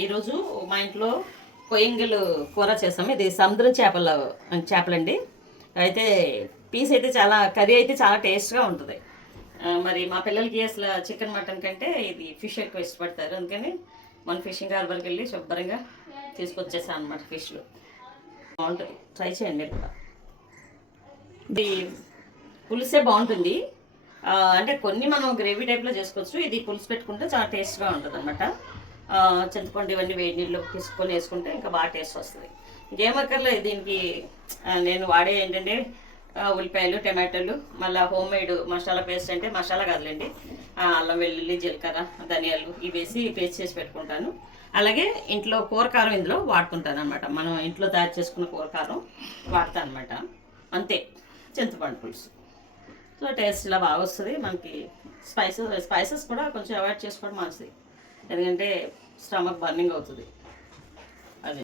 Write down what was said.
ఈరోజు మా ఇంట్లో కొయ్యంగిలు కూర చేస్తాం. ఇది సముద్రం చేపలండి. అయితే పీస్ అయితే చాలా కర్రీ అయితే చాలా టేస్ట్గా ఉంటుంది. మరి మా పిల్లలకి అసలు చికెన్ మటన్ కంటే ఇది ఫిష్ ఎక్కువ ఇష్టపడతారు. అందుకని మన ఫిషింగ్ హార్బర్కి వెళ్ళి శుభ్రంగా తీసుకొచ్చేసాను అనమాట. ఫిష్లు బాగుంటుంది, ట్రై చేయండి మీరు కూడా. ఇది పులుసే బాగుంటుంది. అంటే కొన్ని మనం గ్రేవీ టైప్లో చేసుకోవచ్చు. ఇది పులుసు పెట్టుకుంటే చాలా టేస్ట్గా ఉంటుంది అనమాట. చింతపండు ఇవన్నీ వేడి నీళ్ళు తీసుకొని వేసుకుంటే ఇంకా బాగా టేస్ట్ వస్తుంది. ఇంకేమక్కర్లేదు దీనికి. నేను వాడే ఏంటంటే ఉల్లిపాయలు, టమాటాలు, మళ్ళీ హోమ్ మేడ్ మసాలా పేస్ట్, అంటే మసాలా కాదులేండి, అల్లం వెల్లుల్లి జీలకర్ర ధనియాలు ఇవి వేసి పేస్ట్ చేసి పెట్టుకుంటాను. అలాగే ఇంట్లో కూరకారం ఇందులో వాడుకుంటాను అనమాట. మనం ఇంట్లో తయారు చేసుకున్న కూరకారం వాడతాను అనమాట. అంతే, చింతపండు పులుసు. సో టేస్ట్ ఇలా బాగా వస్తుంది మనకి. స్పైసెస్ కూడా కొంచెం అవాయిడ్ చేసుకోవడం మంచిది, ఎందుకంటే స్టమక్ బర్నింగ్ అవుతుంది.